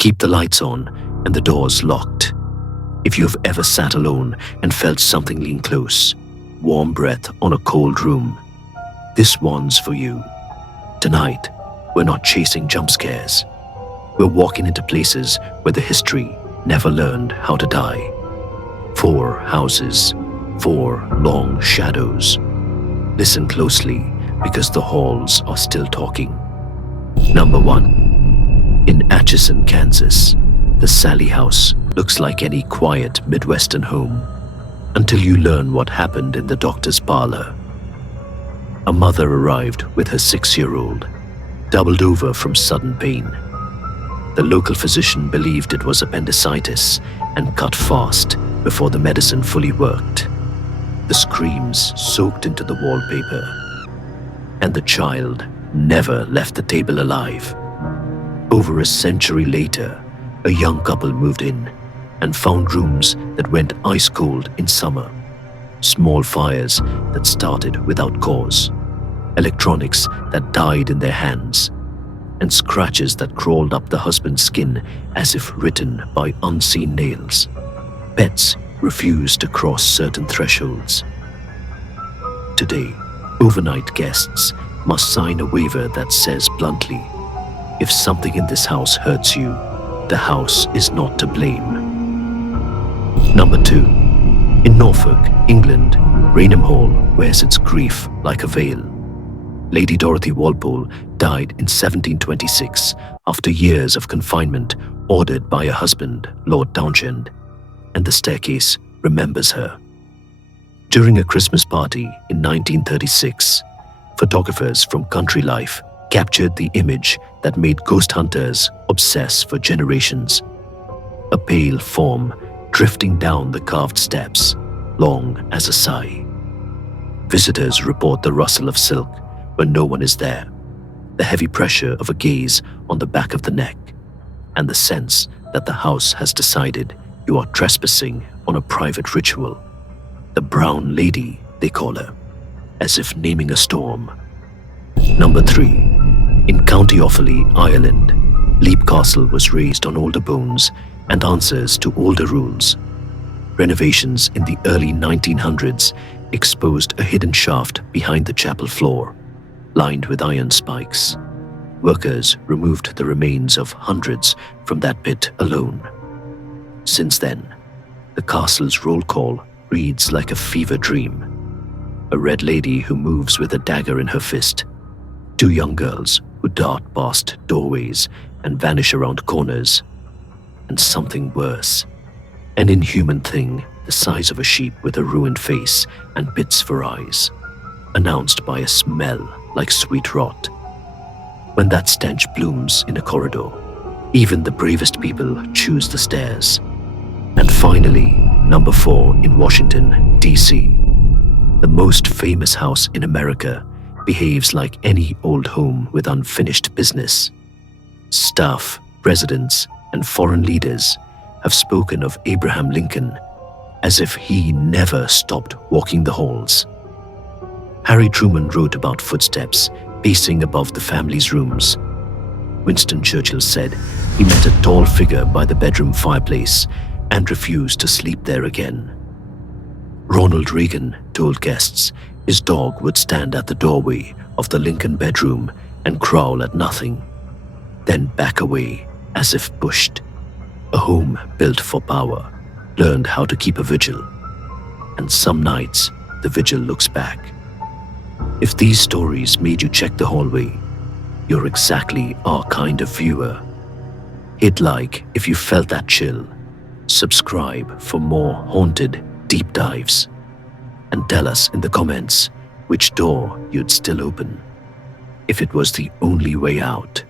Keep the lights on and the doors locked. If you've ever sat alone and felt something lean close, warm breath on a cold room, this one's for you. Tonight, we're not chasing jump scares. We're walking into places where the history never learned how to die. 4 houses, 4 long shadows. Listen closely because the halls are still talking. Number 1. In Atchison, Kansas, the Sally House looks like any quiet Midwestern home until you learn what happened in the doctor's parlor. A mother arrived with her 6-year-old, doubled over from sudden pain. The local physician believed it was appendicitis and cut fast before the medicine fully worked. The screams soaked into the wallpaper, and the child never left the table alive. Over a century later, a young couple moved in and found rooms that went ice cold in summer, small fires that started without cause, electronics that died in their hands, and scratches that crawled up the husband's skin as if written by unseen nails. Pets refused to cross certain thresholds. Today, overnight guests must sign a waiver that says bluntly, if something in this house hurts you, the house is not to blame. Number 2. In Norfolk, England, Raynham Hall wears its grief like a veil. Lady Dorothy Walpole died in 1726 after years of confinement ordered by her husband, Lord Townshend, and the staircase remembers her. During a Christmas party in 1936, photographers from country life captured the image that made ghost hunters obsess for generations. A pale form drifting down the carved steps, long as a sigh. Visitors report the rustle of silk when no one is there, the heavy pressure of a gaze on the back of the neck, and the sense that the house has decided you are trespassing on a private ritual. The Brown Lady, they call her, as if naming a storm. Number 3. In County Offaly, Ireland, Leap Castle was raised on older bones and answers to older rules. Renovations in the early 1900s exposed a hidden shaft behind the chapel floor, lined with iron spikes. Workers removed the remains of hundreds from that pit alone. Since then, the castle's roll call reads like a fever dream. A red lady who moves with a dagger in her fist. 2 young girls who dart past doorways and vanish around corners. And something worse. An inhuman thing the size of a sheep with a ruined face and pits for eyes, announced by a smell like sweet rot. When that stench blooms in a corridor, even the bravest people choose the stairs. And finally, number 4 in Washington, D.C. The most famous house in America behaves like any old home with unfinished business. Staff, residents, and foreign leaders have spoken of Abraham Lincoln as if he never stopped walking the halls. Harry Truman wrote about footsteps pacing above the family's rooms. Winston Churchill said he met a tall figure by the bedroom fireplace and refused to sleep there again. Ronald Reagan told guests his dog would stand at the doorway of the Lincoln bedroom and growl at nothing, then back away as if pushed. A home built for power learned how to keep a vigil, and some nights the vigil looks back. If these stories made you check the hallway, you're exactly our kind of viewer. Hit like if you felt that chill, subscribe for more haunted deep dives, and tell us in the comments which door you'd still open if it was the only way out.